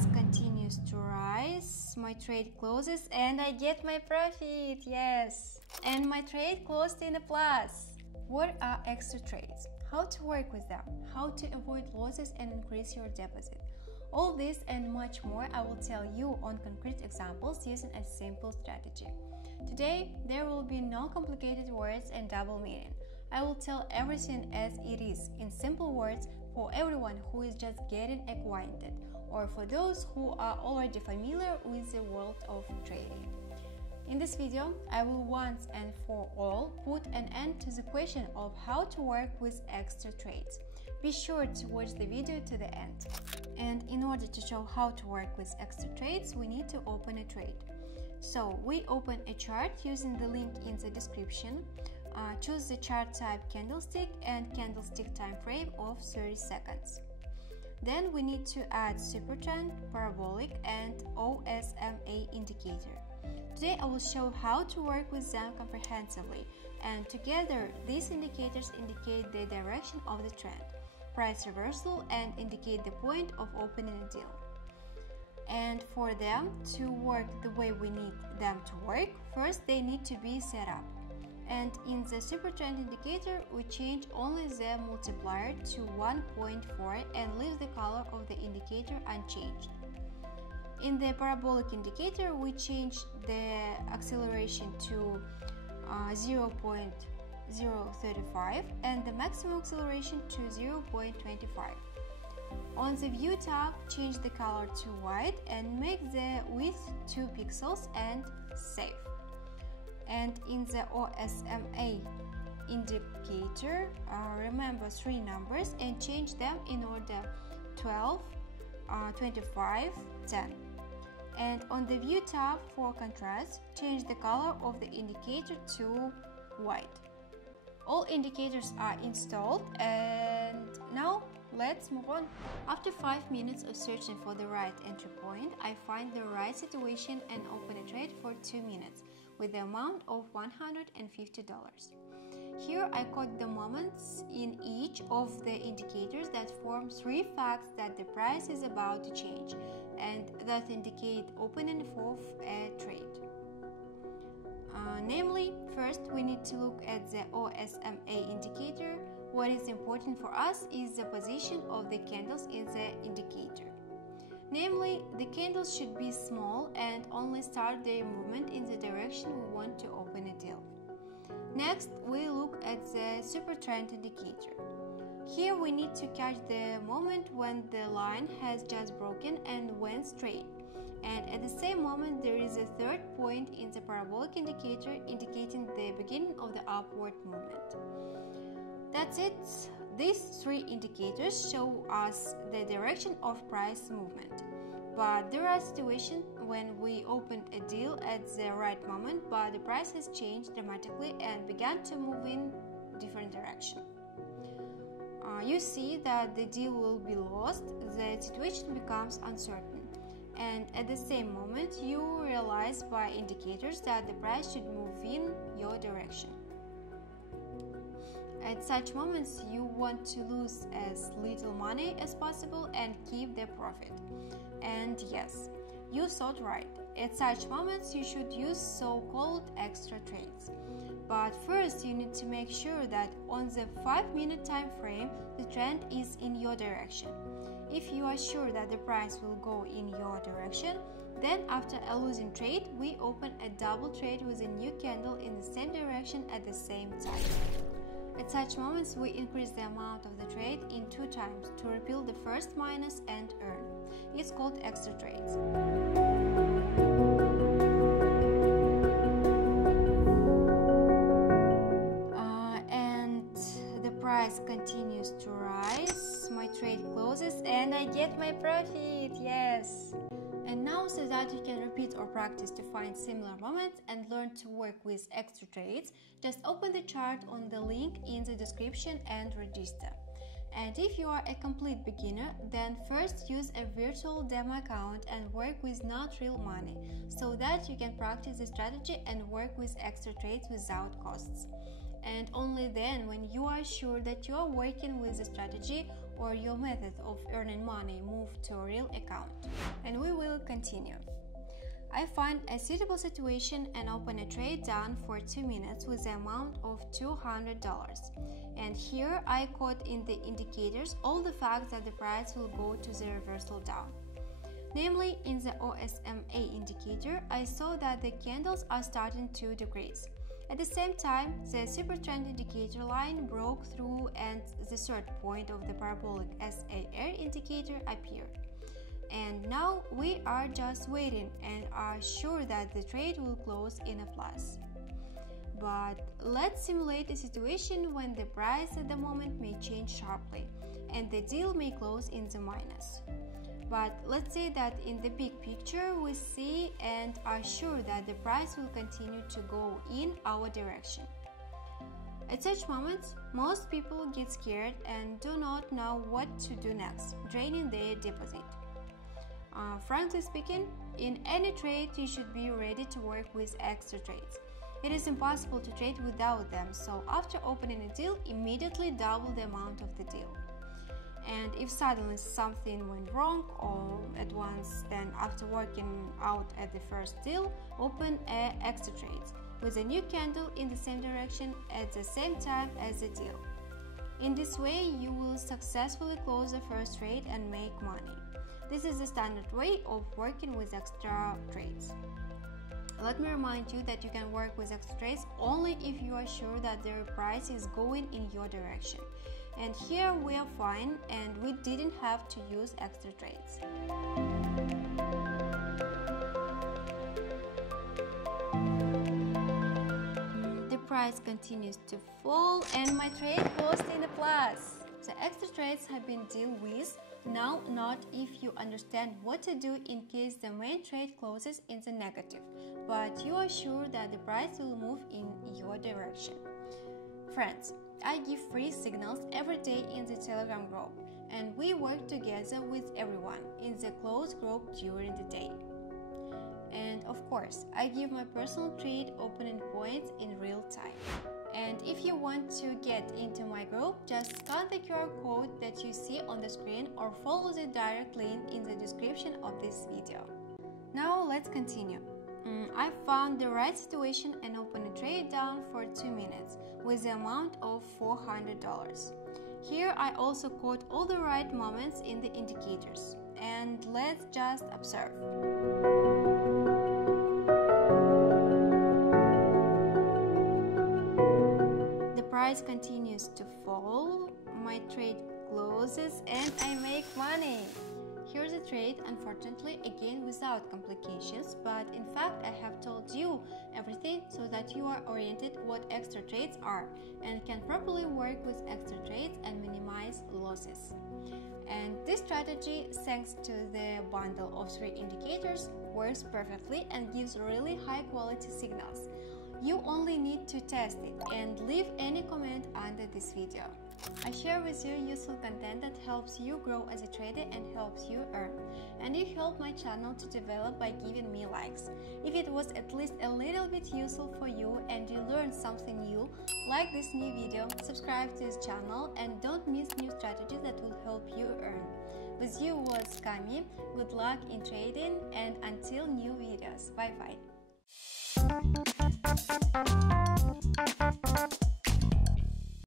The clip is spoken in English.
price continues to rise, my trade closes and I get my profit, yes! And my trade closed in a plus. What are extra trades? How to work with them? How to avoid losses and increase your deposit? All this and much more I will tell you on concrete examples using a simple strategy. Today, there will be no complicated words and double meaning. I will tell everything as it is in simple words for everyone who is just getting acquainted or for those who are already familiar with the world of trading. In this video, I will once and for all put an end to the question of how to work with extra trades. Be sure to watch the video to the end. And in order to show how to work with extra trades, we need to open a trade. So we open a chart using the link in the description. Choose the chart type candlestick and candlestick time frame of 30 seconds. Then we need to add supertrend, parabolic and OsMA indicator. Today I will show how to work with them comprehensively, and together these indicators indicate the direction of the trend, price reversal, and indicate the point of opening a deal. And for them to work the way we need them to work, first they need to be set up. And in the supertrend indicator, we change only the multiplier to 1.4 and leave the color of the indicator unchanged. In the parabolic indicator, we change the acceleration to 0.035 and the maximum acceleration to 0.25. On the View tab, change the color to white and make the width 2 pixels and save. And in the OsMA indicator, remember 3 numbers and change them in order 12, 25, 10. And on the View tab for contrast, change the color of the indicator to white. All indicators are installed, and now let's move on. After 5 minutes of searching for the right entry point, I find the right situation and open a trade for 2 minutes with the amount of $150. Here I quote the moments in each of the indicators that form 3 facts that the price is about to change and that indicate opening of a trade. Namely, first we need to look at the OsMA indicator. What is important for us is the position of the candles in the indicator. Namely, the candles should be small and only start their movement in the direction we want to open a deal. Next, we look at the supertrend indicator. Here we need to catch the moment when the line has just broken and went straight. And at the same moment, there is a third point in the parabolic indicator indicating the beginning of the upward movement. That's it. These 3 indicators show us the direction of price movement. But there are situations when we opened a deal at the right moment, but the price has changed dramatically and began to move in different direction. You see that the deal will be lost, the situation becomes uncertain. And at the same moment, you realize by indicators that the price should move in your direction. At such moments, you want to lose as little money as possible and keep the profit. And yes, you thought right. At such moments, you should use so-called extra trades. But first, you need to make sure that on the 5-minute time frame, the trend is in your direction. If you are sure that the price will go in your direction, then after a losing trade, we open a double trade with a new candle in the same direction at the same time. At such moments, we increase the amount of the trade in 2 times to repeal the first minus and earn. It's called extra trades. And the price continues to rise, my trade closes and I get my profit, yes! And now, so that you can repeat or practice to find similar moments and learn to work with extra trades, just open the chart on the link in the description and register. And if you are a complete beginner, then first use a virtual demo account and work with not real money, so that you can practice the strategy and work with extra trades without costs. and only then when you are sure that you are working with a strategy or your method of earning money move to a real account. And we will continue. I find a suitable situation and open a trade down for 2 minutes with the amount of $200. And here I caught in the indicators all the facts that the price will go to the reversal down. Namely, in the OsMA indicator, I saw that the candles are starting to decrease. At the same time, the super trend indicator line broke through and the third point of the Parabolic SAR indicator appeared. And now we are just waiting and are sure that the trade will close in a plus. But let's simulate a situation when the price at the moment may change sharply and the deal may close in the minus. But let's say that in the big picture we see and are sure that the price will continue to go in our direction. At such moments, most people get scared and do not know what to do next, draining their deposit. Frankly speaking, in any trade you should be ready to work with extra trades. It is impossible to trade without them, so after opening a deal, immediately double the amount of the deal. And if suddenly something went wrong all at once, then after working out at the first deal, open a extra trade with a new candle in the same direction at the same time as the deal. In this way, you will successfully close the first trade and make money. This is the standard way of working with extra trades. Let me remind you that you can work with extra trades only if you are sure that their price is going in your direction. And here we are fine and we didn't have to use extra trades. The price continues to fall and my trade closed in a plus. The extra trades have been dealt with. Now, not if you understand what to do in case the main trade closes in the negative, but you are sure that the price will move in your direction. Friends, I give free signals every day in the Telegram group, and we work together with everyone in the closed group during the day. And of course, I give my personal trade opening points in real time. And if you want to get into my group, just scan the QR code that you see on the screen or follow the direct link in the description of this video. Now let's continue. I found the right situation and opened a trade down for 2 minutes with the amount of $400. Here I also caught all the right moments in the indicators. And let's just observe. The price continues to fall, my trade closes and I make money. Here's the trade, unfortunately again without complications, but in fact I have told you everything so that you are oriented what extra trades are and can properly work with extra trades and minimize losses. And this strategy, thanks to the bundle of 3 indicators, works perfectly and gives really high quality signals. You only need to test it and leave any comment under this video. I share with you useful content that helps you grow as a trader and helps you earn. And you help my channel to develop by giving me likes. If it was at least a little bit useful for you and you learned something new, like this new video, subscribe to this channel and don't miss new strategies that will help you earn. With you was Cami, good luck in trading and until new videos. Bye bye.